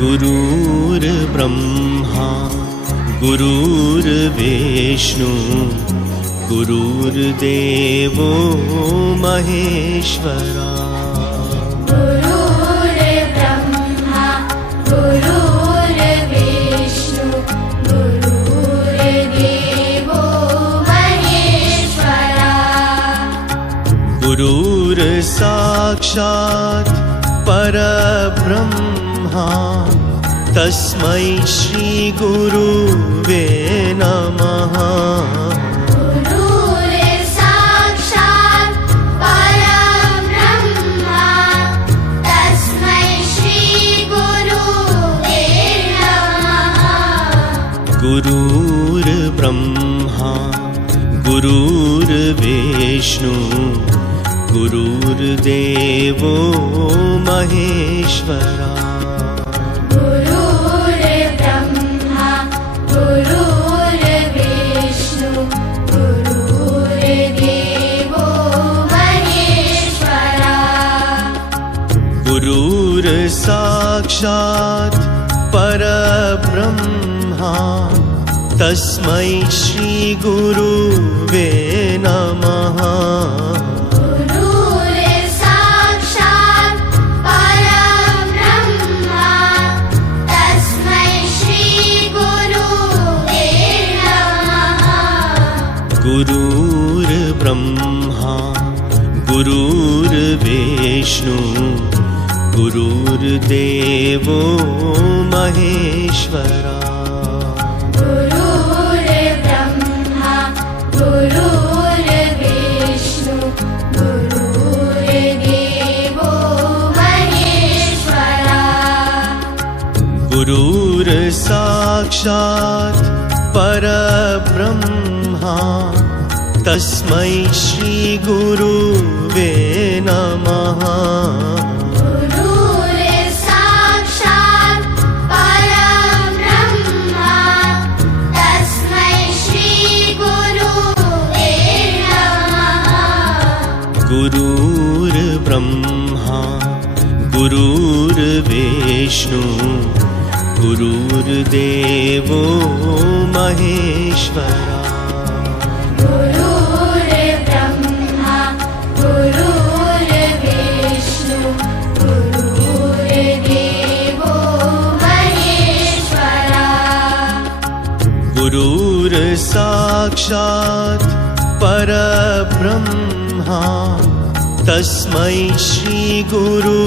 गुरुर्ब्रह्मा गुरुर्विष्णु गुरुर्देवो महेश्वरा। गुरुर्ब्रह्मा गुरुर्विष्णु गुरुर्देवो महेश्वरा। गुरुर्साक्षात् परब्रह्मा तस्मै श्री गुरुवे नमः। गुरुर्साक्षात् परब्रह्मा तस्मै श्री गुरुवे नमः। गुरुर्ब्रह्मा गुरुर्विष्णु गुरुर्देवो महेश्वरा। गुरुर्ब्रह्मा गुरुर्विष्णु गुरुर्देवो महेश्वरा। गुरुर्साक्षात् परब्रह्मा तस्मै श्री गुरुवे नमः। गुरुर्ब्रह्मा गुरुर्विष्णु गुरुर्देवो महेश्वरा। गुरुर्ब्रह्मा गुरुर्विष्णु गुरुर्देवो महेश्वरा। गुरुर्साक्षात् परब्रह्मा तस्मै श्री गुरुवे नमः। गुरुर्साक्षात् परब्रह्मा तस्मै श्री गुरुवे नमः। गुरुर्ब्रह्मा गुरुर्विष्णु गुरुर्देवो महेश्वरा। गुरुर्ब्रह्मा गुरुर्विष्णु गुरुर्देवो महेश्वरा। गुरुर्साक्षात् परब्रह्मा तस्मै श्री गुरु